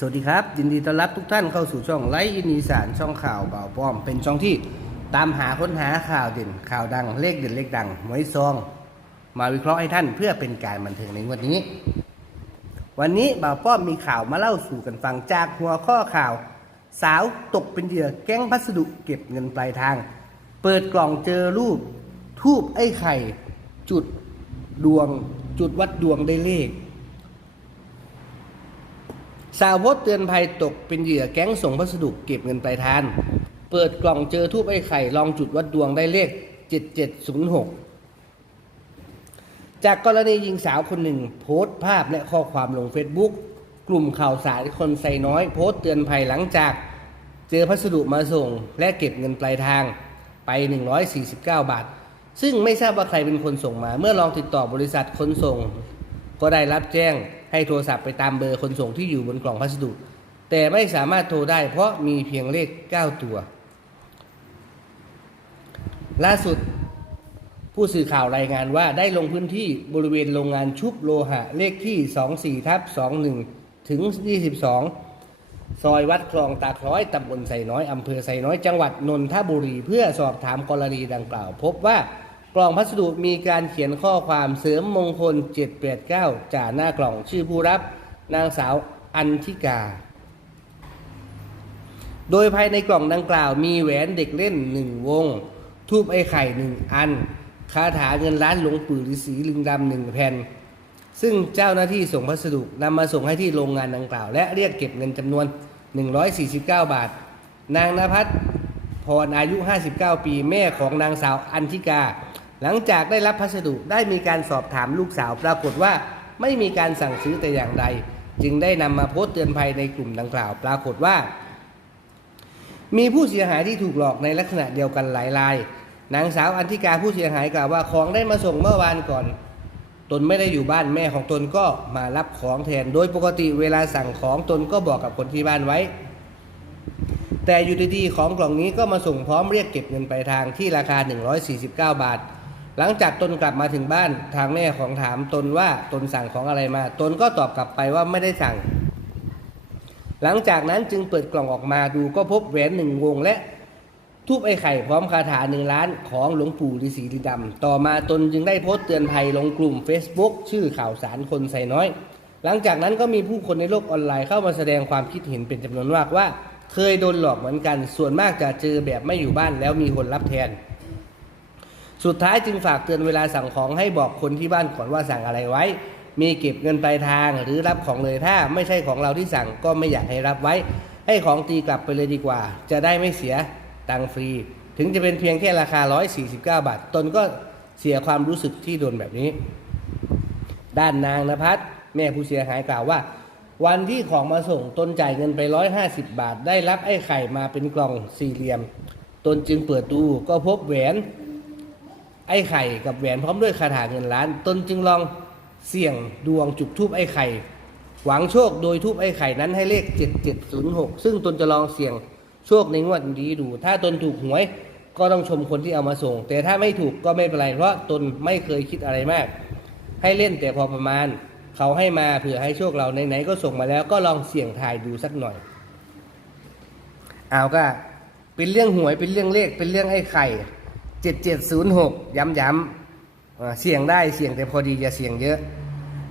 สวัสดีครับ ยินดีต้อนรับทุกท่านเข้าสู่ช่องไลฟ์อินีสานช่องข่าวเบาป้อม เป็นช่องที่ตามหาค้นหาข่าวเด่น ข่าวดังเลขเด่นเลขดังหวยซอง มาวิเคราะห์ให้ท่านเพื่อเป็นการบันเทิงในวันนี้ วันนี้บ่าวป้อมมีข่าวมาเล่าสู่กันฟังจากหัวข้อข่าว สาวตกเป็นเหยื่อแก๊งพัสดุเก็บเงินปลายทาง เปิดกล่องเจอรูป ทูบไอ้ไข่ จุดดวง จุดวัดดวงได้เลข สาวโพสเตือนภัยตกเป็นเหยื่อแก๊งส่งพัสดุเก็บเงินปลายทางเปิดกล่องเจอทูบไอ้ไข่ ลองจุดวัดดวงได้เลข 7706 จากกรณีหญิงสาวคนหนึ่ง โพสต์ภาพและข้อความลงเฟซบุ๊กกลุ่มข่าวสารคนใส่น้อย โพสต์เตือนภัยหลังจาก เจอพัสดุมาส่งและเก็บเงินปลายทางไป 149 บาท ซึ่งไม่ทราบว่าใครเป็นคนส่งมา เมื่อลองติดต่อบริษัทขนส่ง ก็ได้รับแจ้ง ให้โทรศัพท์ไปตามเบอร์คนส่งที่อยู่บนกล่องพัสดุ แต่ไม่สามารถโทรได้เพราะมีเพียงเลข 9 ตัว ล่าสุดผู้สื่อข่าวรายงานว่าได้ลงพื้นที่บริเวณโรงงานชุบโลหะเลขที่ 24ทับ21 ถึง 22 ซอยวัดคลองตาคล้อยตำบลไซน้อยอำเภอไซน้อยจังหวัดนนทบุรี เพื่อสอบถามกรณีดังกล่าว พบว่า ล่องพัสดุมีการเขียนข้อความเสริมมงคล 789จ่าหน้ากล่องชื่อผู้รับ นางสาวอันทิกา โดยภายในกล่องดังกล่าวมีแหวนเด็กเล่นหนึ่งวง ทูบไอไข่หนึ่งอัน คาถาเงินล้านหลวงปู่ฤาษีลิงดำหนึ่งแผ่น ซึ่งเจ้าหน้าที่ส่งพัสดุนำมาส่งให้ที่โรงงานดังกล่าว และเรียกเก็บเงินจำนวน 149 บาท นางนภัสพรอายุ 59 ปี แม่ของนางสาวอันทิกา หลังจากได้รับพัสดุได้มีการสอบถามลูกสาวปรากฏว่าไม่มีการสั่งซื้อแต่อย่างใด จึงได้นำมาโพสต์เตือนภัยในกลุ่มดังกล่าว ปรากฏว่า มีผู้เสียหายที่ถูกหลอกในลักษณะเดียวกันหลายราย นางสาวอันธิกาผู้เสียหายกล่าวว่าของได้มาส่งเมื่อวานก่อน ตนไม่ได้อยู่บ้านแม่ของตนก็มารับของแทน โดยปกติเวลาสั่งของตนก็บอกกับคนที่บ้านไว้ แต่อยู่ดีๆของกล่องนี้ก็มาส่งพร้อมเรียกเก็บเงินปลายทางที่ราคา 149 บาท หลังจากตนกลับมาถึงบ้านทางแม่ของถามตนว่าตนสั่งของอะไรมา ตนก็ตอบกลับไปว่าไม่ได้สั่ง หลังจากนั้นจึงเปิดกล่องออกมาดูก็พบแหวนหนึ่งวงและทูบไอ้ไข่พร้อมคาถาหนึ่งล้านของหลวงปู่ฤาษีลิงดำต่อมาตนจึงได้โพสต์เตือนภัยลงกลุ่ม Facebook ชื่อข่าวสารคนใส่น้อย หลังจากนั้นก็มีผู้คนในโลกออนไลน์เข้ามาแสดงความคิดเห็นเป็นจำนวนมากว่า เคยโดนหลอกเหมือนกัน ส่วนมากจะเจอแบบไม่อยู่บ้านแล้วมีคนรับแทน สุดท้ายจึงฝากเตือนเวลาสั่งของให้บอกคนที่บ้านก่อนว่าสั่งอะไรไว้ มีเก็บเงินปลายทางหรือรับของเลยถ้าไม่ใช่ของเราที่สั่งก็ไม่อยากให้รับไว้ ให้ของตีกลับไปเลยดีกว่า จะได้ไม่เสียตังฟรี ถึงจะเป็นเพียงแค่ราคา 149 บาท ตนก็เสียความรู้สึกที่โดนแบบนี้ ด้านนางนภัสแม่ผู้เสียหายกล่าวว่า วันที่ของมาส่งตนจ่ายเงินไป 150 บาท ได้รับไอ้ไข่มาเป็นกล่องสี่เหลี่ยม ตนจึงเปิดดูก็พบแหวน ไอ้ไข่กับแหวนพร้อมด้วยคาถาเงินล้าน ตนจึงลองเสี่ยงดวงจุดทูบไอ้ไข่ หวังโชคโดยทูบไอ้ไข่นั้นให้เลข 7706 ซึ่งตนจะลองเสี่ยงโชคในงวดนี้ดู ถ้าตนถูกหวยก็ต้องชมคนที่เอามาส่ง แต่ถ้าไม่ถูกก็ไม่เป็นไร เพราะตนไม่เคยคิดอะไรมาก ให้เล่นแต่พอประมาณ เขาให้มาเผื่อให้โชคเราไหนๆก็ส่งมาแล้วก็ลองเสี่ยงทายดูสักหน่อย เอาก็เป็นเรื่องหวยเป็นเรื่องเลขเป็นเรื่องไอ้ไข่ เจ็ดเจ็ดศูนย์หกย้ำย้ำเสี่ยงได้เสี่ยงแต่พอดีอย่าเสี่ยงเยอะ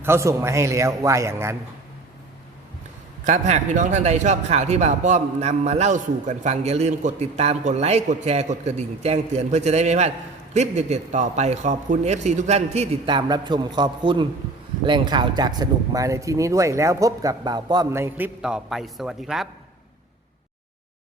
เขาส่งมาให้แล้วว่าอย่างนั้น ครับหากพี่น้องท่านใดชอบข่าวที่บ่าวป้อมนำมาเล่าสู่กันฟัง อย่าลืมกดติดตามกดไลค์กดแชร์กดกระดิ่งแจ้งเตือนเพื่อจะได้ไม่พลาดคลิปเด็ดๆต่อไปขอบคุณ FC ทุกท่านที่ติดตามรับชมขอบคุณแหล่งข่าวจากสนุกมาในที่นี้ด้วยแล้วพบกับบ่าวป้อมในคลิปต่อไปสวัสดีครับ